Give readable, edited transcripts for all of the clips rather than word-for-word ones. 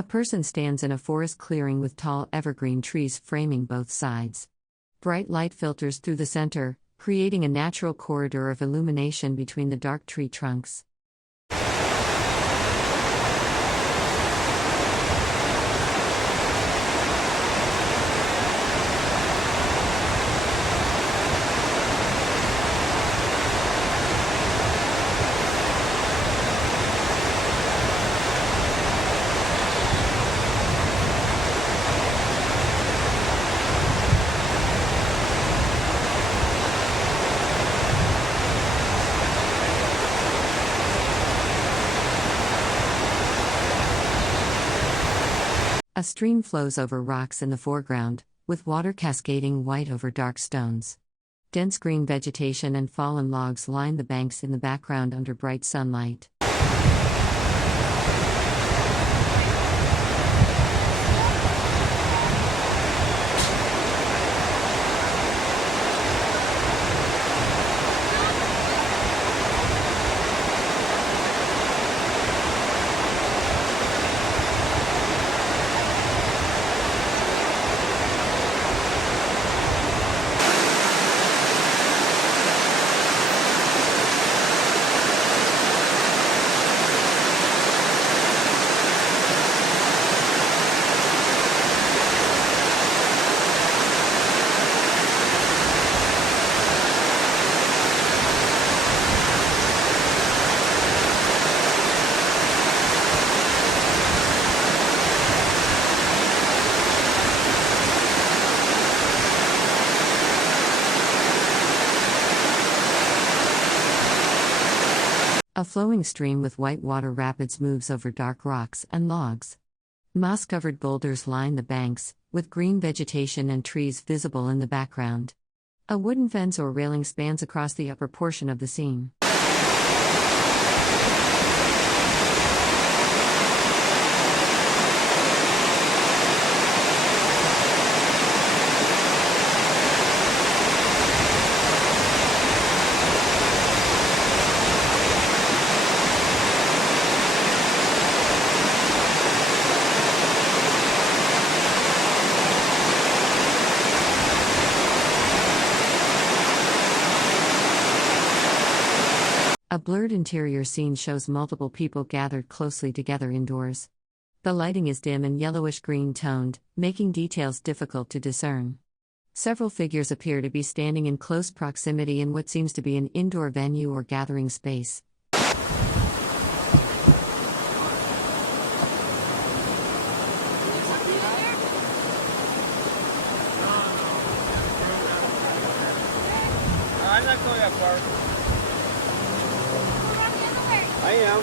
A person stands in a forest clearing with tall evergreen trees framing both sides. Bright light filters through the center, creating a natural corridor of illumination between the dark tree trunks. A stream flows over rocks in the foreground, with water cascading white over dark stones. Dense green vegetation and fallen logs line the banks in the background under bright sunlight. A flowing stream with white water rapids moves over dark rocks and logs. Moss-covered boulders line the banks, with green vegetation and trees visible in the background. A wooden fence or railing spans across the upper portion of the scene. A blurred interior scene shows multiple people gathered closely together indoors. The lighting is dim and yellowish-green toned, making details difficult to discern. Several figures appear to be standing in close proximity in what seems to be an indoor venue or gathering space. I'm not going that far. I am.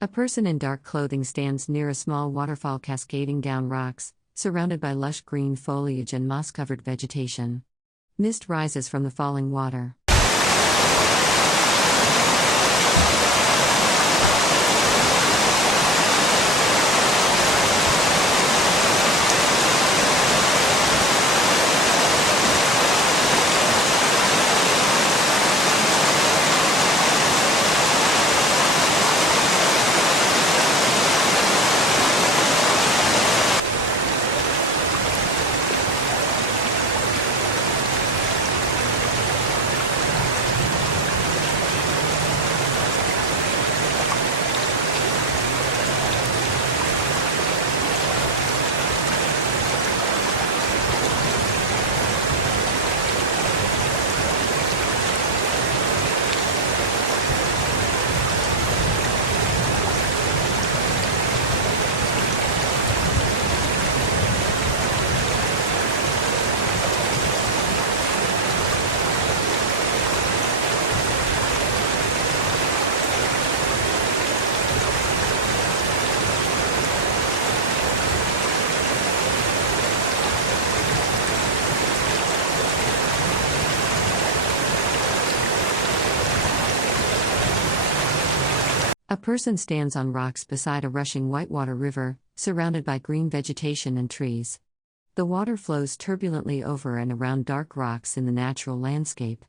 A person in dark clothing stands near a small waterfall cascading down rocks, surrounded by lush green foliage and moss-covered vegetation. Mist rises from the falling water. A person stands on rocks beside a rushing whitewater river, surrounded by green vegetation and trees. The water flows turbulently over and around dark rocks in the natural landscape.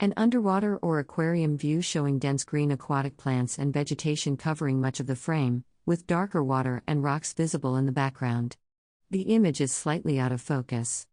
An underwater or aquarium view showing dense green aquatic plants and vegetation covering much of the frame, with darker water and rocks visible in the background. The image is slightly out of focus.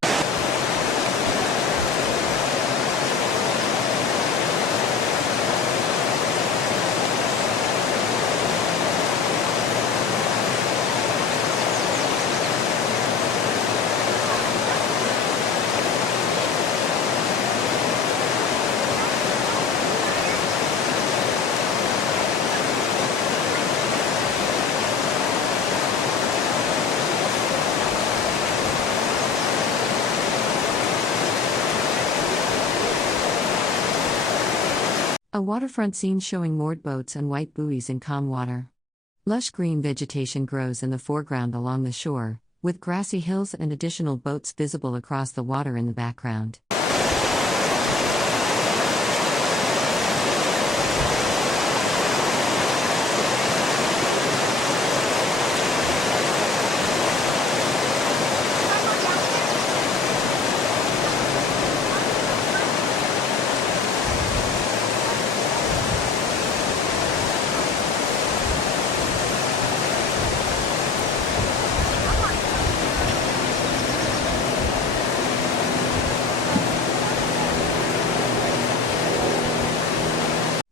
A waterfront scene showing moored boats and white buoys in calm water. Lush green vegetation grows in the foreground along the shore, with grassy hills and additional boats visible across the water in the background.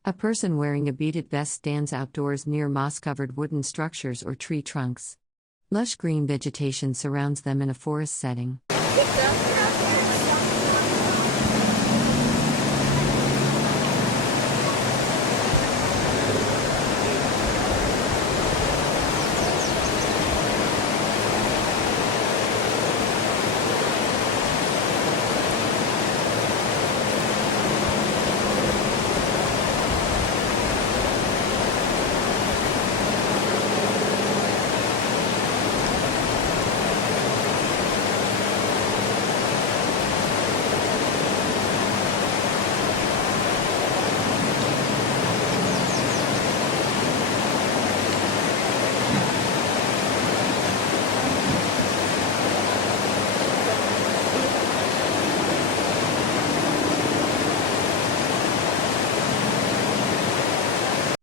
A person wearing a beaded vest stands outdoors near moss-covered wooden structures or tree trunks. Lush green vegetation surrounds them in a forest setting.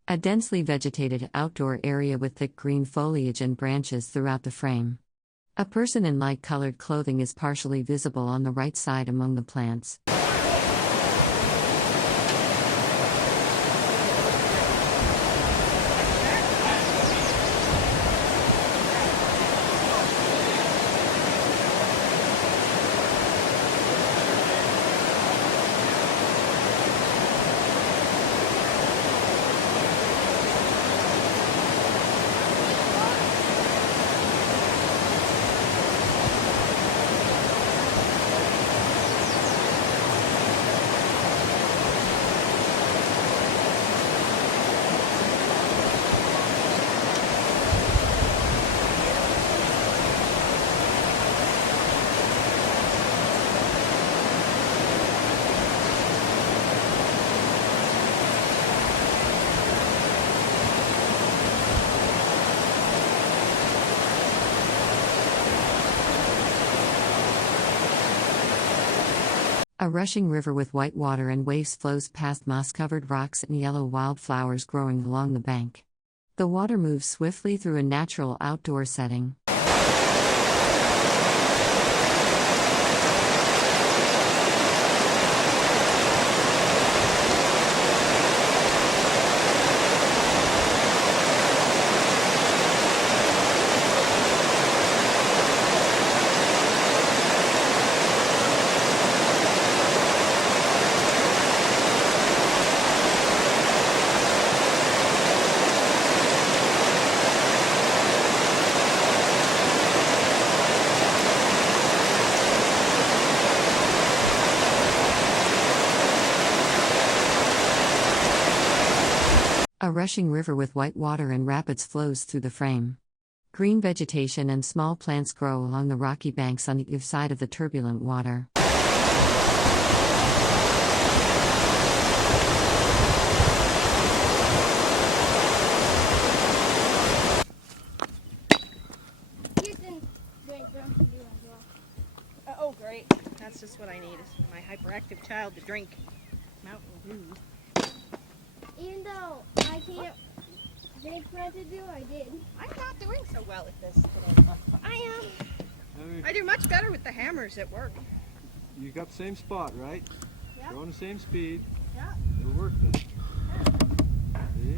A densely vegetated outdoor area with thick green foliage and branches throughout the frame. A person in light-colored clothing is partially visible on the right side among the plants. A rushing river with white water and waves flows past moss-covered rocks and yellow wildflowers growing along the bank. The water moves swiftly through a natural outdoor setting. A rushing river with white water and rapids flows through the frame. Green vegetation and small plants grow along the rocky banks on either side of the turbulent water. Oh, great. That's just what I need, is for my hyperactive child to drink Mountain Dew. Even though I can't drink Mountain Dew, I did. I'm not doing so well at this today. I am. I do much better with the hammers at work. You got the same spot, right? Yeah. Going the same speed. Yeah. It'll work then. Yeah.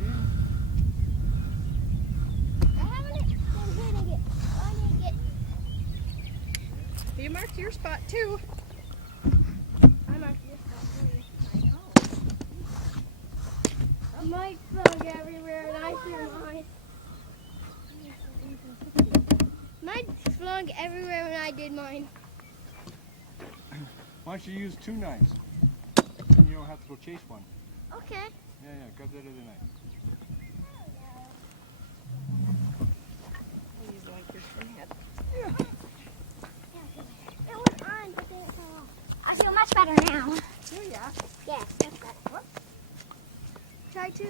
I haven't been hitting it. I need to get. You marked your spot too. I marked this spot for you. I know. Mike flung everywhere and I threw mine. Mike flung everywhere when I did mine. Why don't you use 2 knives? Then you don't have to go chase one. Okay. Yeah, grab that other knife. I'll use like your spring head. It was on, but then it fell off. I feel much better now. Oh yeah. Yes, that's better. Try 2.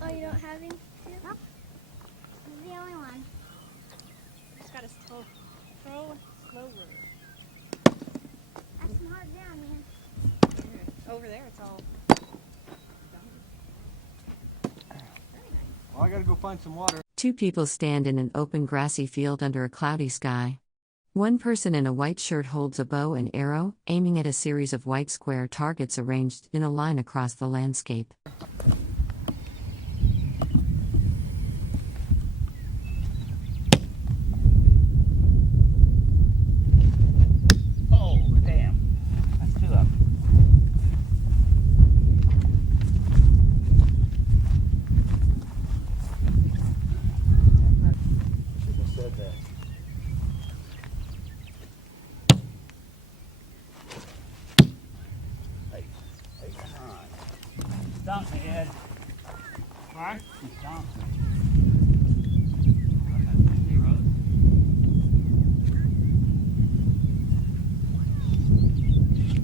Oh, you don't have any? Nope. This is the only one. Just gotta throw slower. That's hard down, man. Over there, it's all done. Very nice. Well, I gotta go find some water. 2 people stand in an open grassy field under a cloudy sky. One person in a white shirt holds a bow and arrow, aiming at a series of white square targets arranged in a line across the landscape. Oh, damn. That's 2 up. Should have said that. Hey, come on. Stomp me, Ed. What? You stomped me.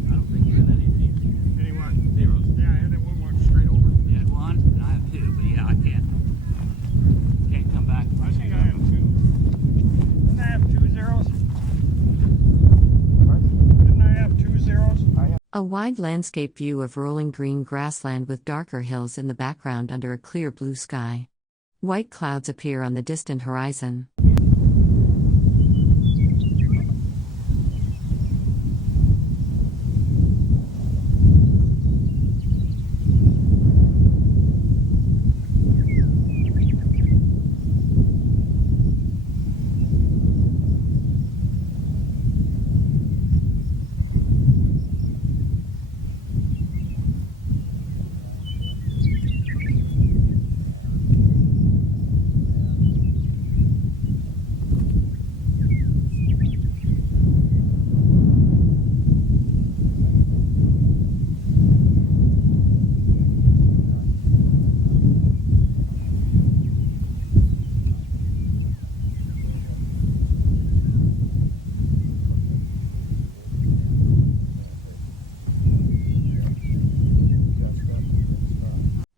I don't think you had any zeros. Any what? Zeros. Yeah, I had that one more straight over. You had 1, and I have 2, but yeah, I can't come back. I think I have 2. Didn't I have 2 zeros? Didn't I have 2 zeros? A wide landscape view of rolling green grassland with darker hills in the background under a clear blue sky. White clouds appear on the distant horizon.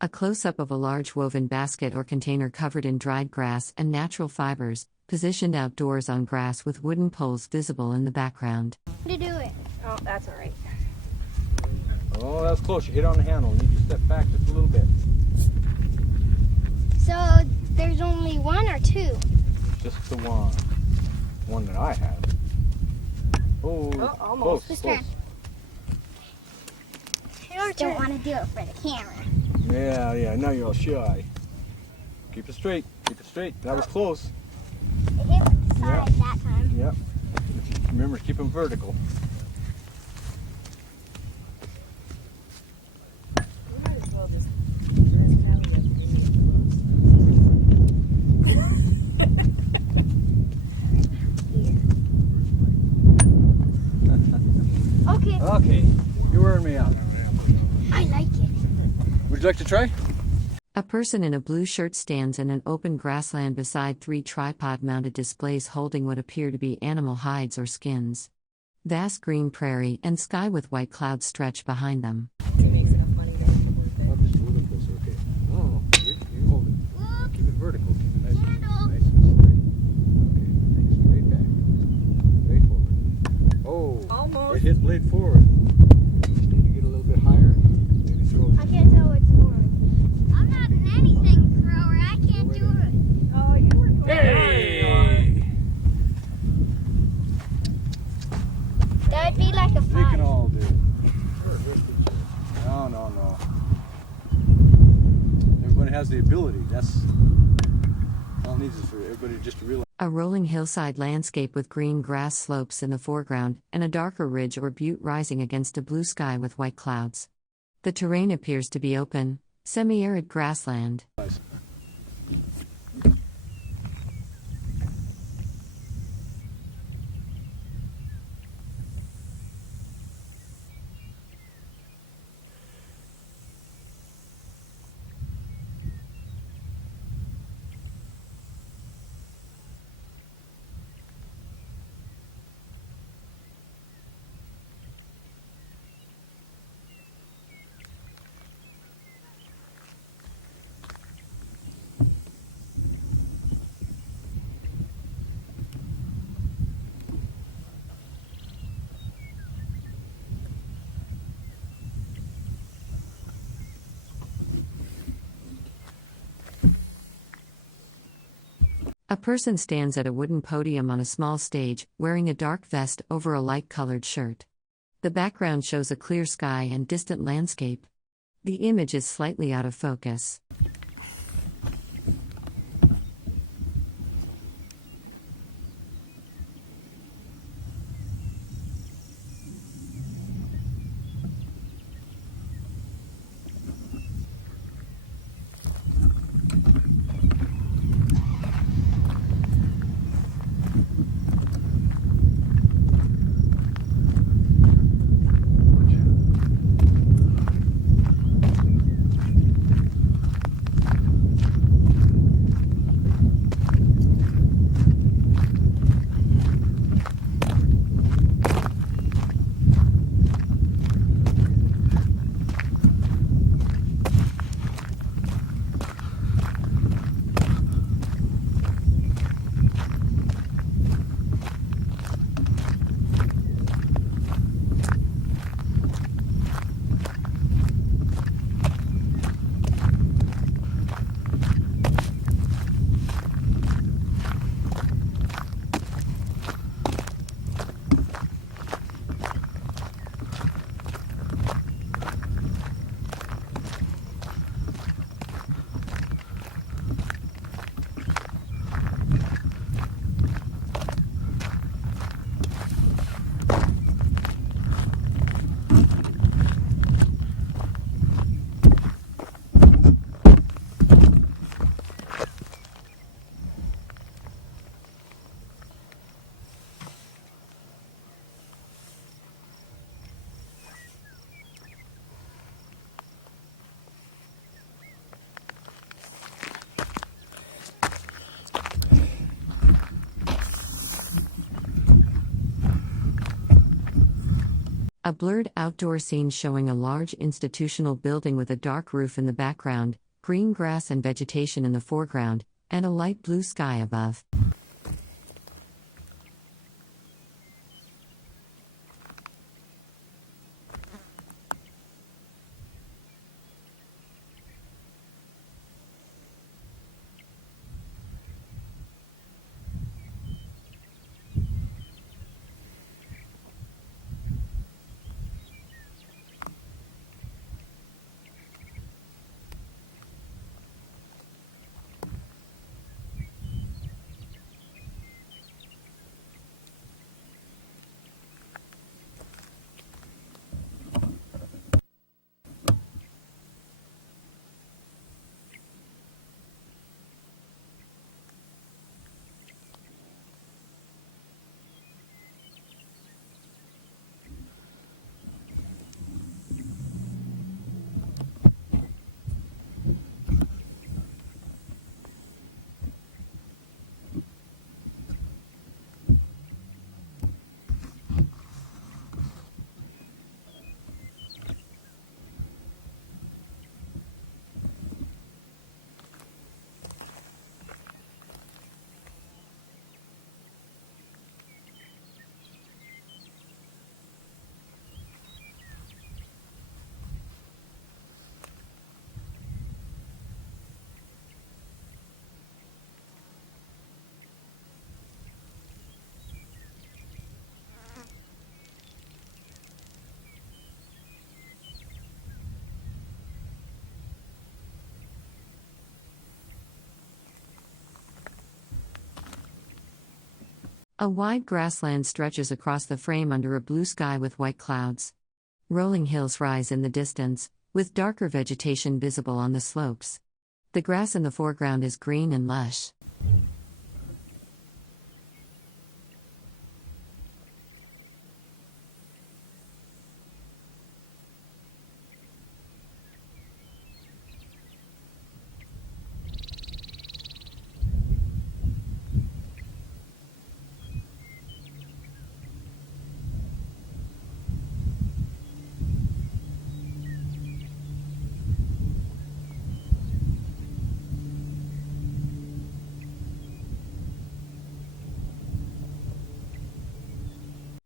A close-up of a large woven basket or container covered in dried grass and natural fibers, positioned outdoors on grass with wooden poles visible in the background. To do it. Oh, that's all right. Oh, that was close. You hit on the handle. You need to step back just a little bit. So there's only one or two? Just the one. One that I have. Oh, almost. close, Whose close. turn? I don't want to do it for the camera. Yeah, now you're all shy. Keep it straight, keep it straight. That was close. It hit with the side that time. Yep. Remember, keep them vertical. Okay. Okay, you're wearing me out. I like it. Would you like to try? A person in a blue shirt stands in an open grassland beside 3 tripod-mounted displays holding what appear to be animal hides or skins. Vast green prairie and sky with white clouds stretch behind them. Oh, just a little bit closer, okay. Oh, you hold it. Keep it vertical, keep it nice and straight. Okay, bring it straight back. Straight forward. Oh, Almost. it hit blade forward. Just need to get a little bit higher. Maybe throw it. I can't tell it's forward. I'm not an anything thrower. I can't do it. Oh, you were close. Hey! That would be like a They can 5. all do it. No. Everybody has the ability. That's all it needs is for everybody just to realize. A rolling hillside landscape with green grass slopes in the foreground and a darker ridge or butte rising against a blue sky with white clouds. The terrain appears to be open, semi-arid grassland. A person stands at a wooden podium on a small stage, wearing a dark vest over a light-colored shirt. The background shows a clear sky and distant landscape. The image is slightly out of focus. A blurred outdoor scene showing a large institutional building with a dark roof in the background, green grass and vegetation in the foreground, and a light blue sky above. A wide grassland stretches across the frame under a blue sky with white clouds. Rolling hills rise in the distance, with darker vegetation visible on the slopes. The grass in the foreground is green and lush.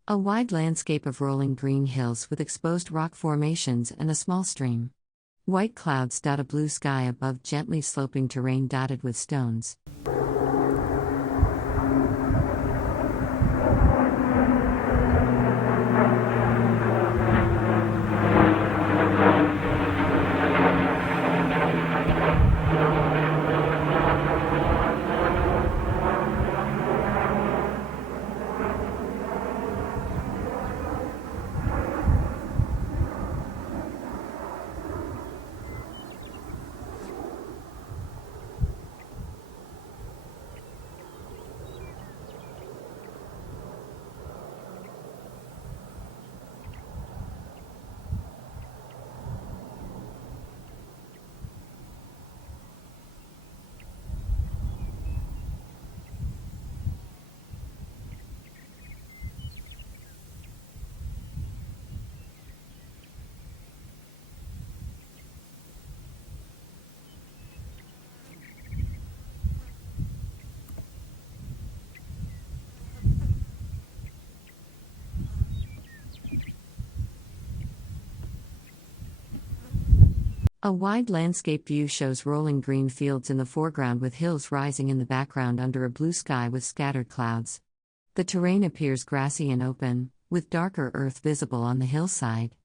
A wide landscape of rolling green hills with exposed rock formations and a small stream. White clouds dot a blue sky above gently sloping terrain dotted with stones. A wide landscape view shows rolling green fields in the foreground with hills rising in the background under a blue sky with scattered clouds. The terrain appears grassy and open, with darker earth visible on the hillside.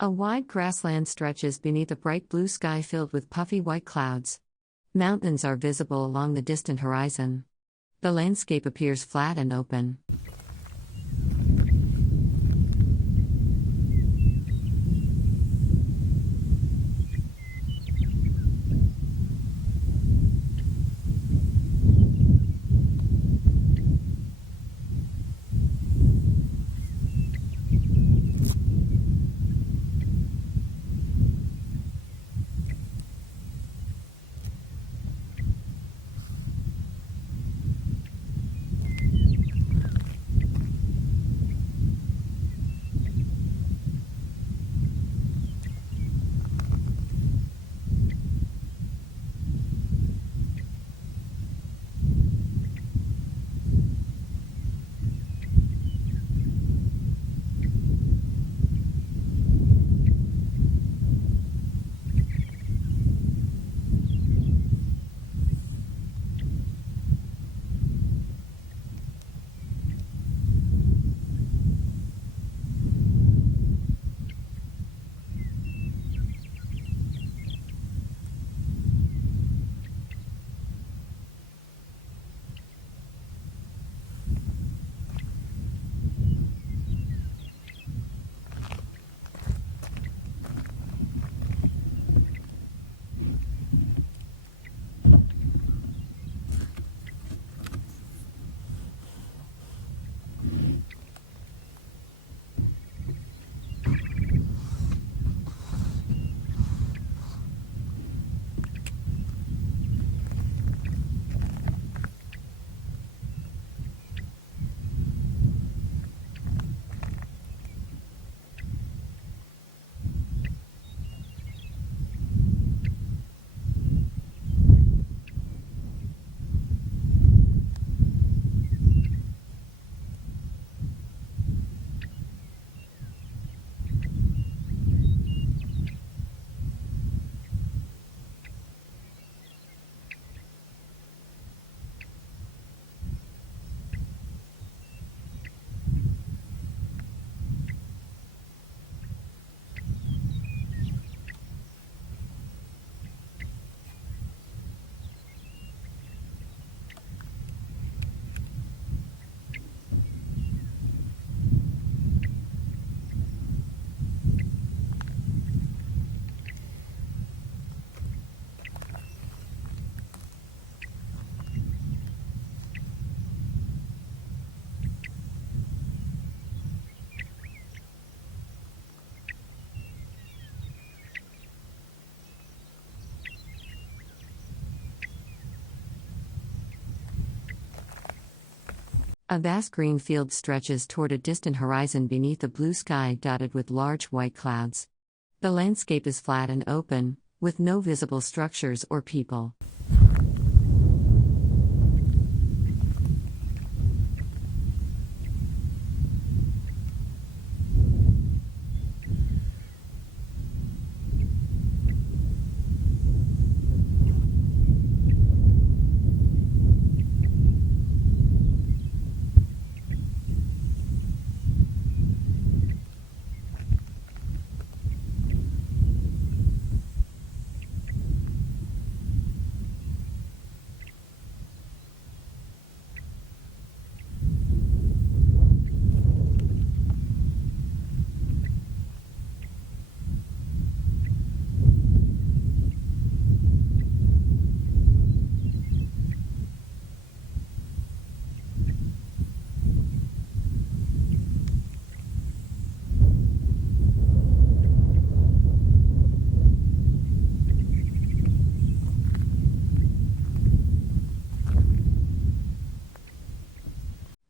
A wide grassland stretches beneath a bright blue sky filled with puffy white clouds. Mountains are visible along the distant horizon. The landscape appears flat and open. A vast green field stretches toward a distant horizon beneath a blue sky dotted with large white clouds. The landscape is flat and open, with no visible structures or people.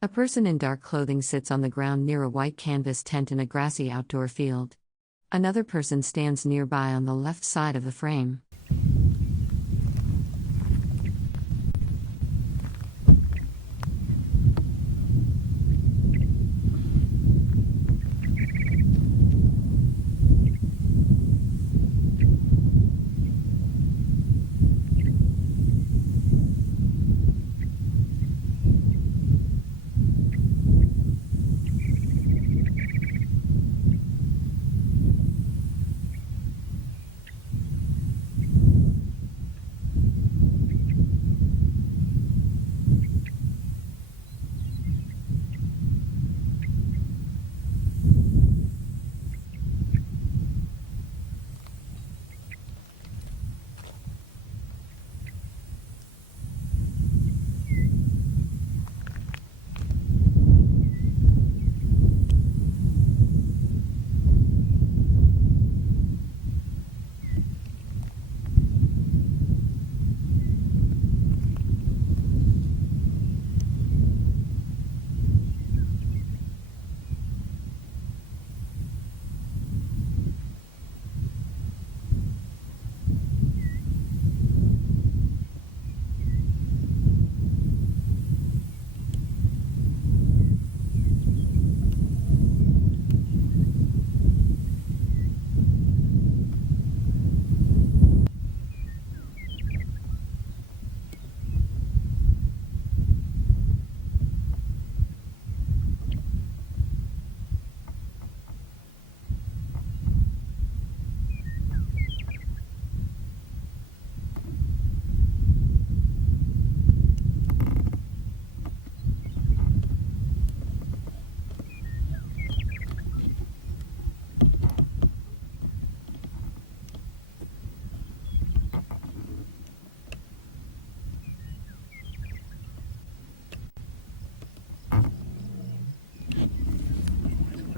A person in dark clothing sits on the ground near a white canvas tent in a grassy outdoor field. Another person stands nearby on the left side of the frame.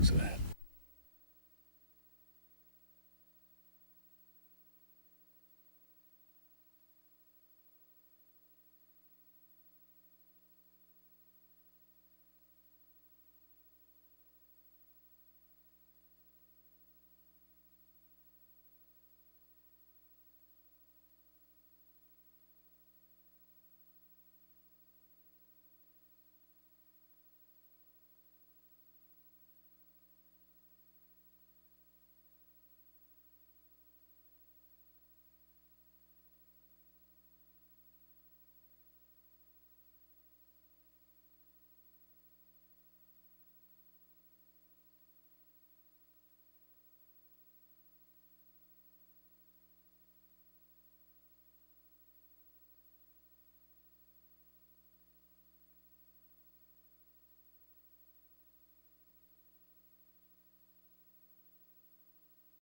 What's that?